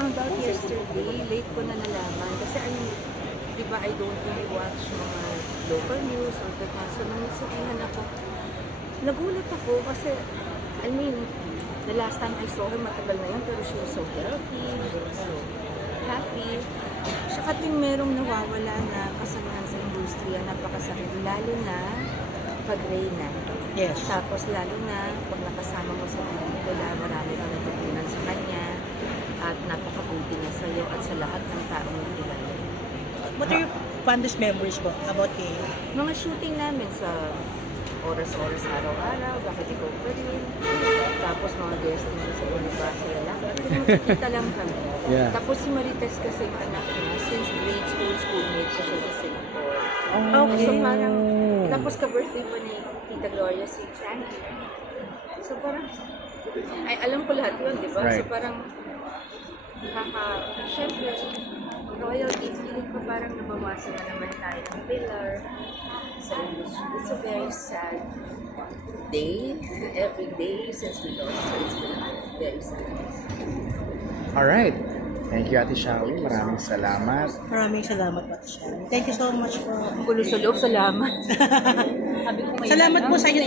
found out yesterday, late ko na nalaman. Kasi di ba I don't really watch mga local news or the so nung nasabihan ako, nagulat ako kasi, I mean, the last time I saw her, matagal na yun, pero she was so healthy, she was so happy. Saka din merong nawawala na kasalanan sa industriya, napakasakit, lalo na pag Reyna. Yes. Tapos lalo na pag nakasama mo sa pelikula, marami kang natutunan sa kanya at napakabuti niya sa iyo at sa lahat ng taong kilala. What are your fondest memories po about Kay? Mga shooting namin sa oras-oras, araw-araw, bakit ikaw pa rin. Tapos mga guesting sa Bonifacio lang. Kita lang kami. Yeah. Tapos si Marites kasi yung anak niya, since grade school, schoolmate ko siya sa Singapore. Okay. So parang, tapos ka-birthday pa ni Tita Gloria si Changi. So parang, ay alam ko lahat yun, di ba? Right. So parang, syempre, royalty, feeling ko parang nabawasan na naman tayo ng pillar sa industry. It's a very sad day, every day since we lost. So it's been very sad. Alright. Thank you, Ate Shawi. Maraming salamat. Maraming salamat po, Sian. Thank you so much po. Kulo sa loob, salamat. Salamat po sa inyo.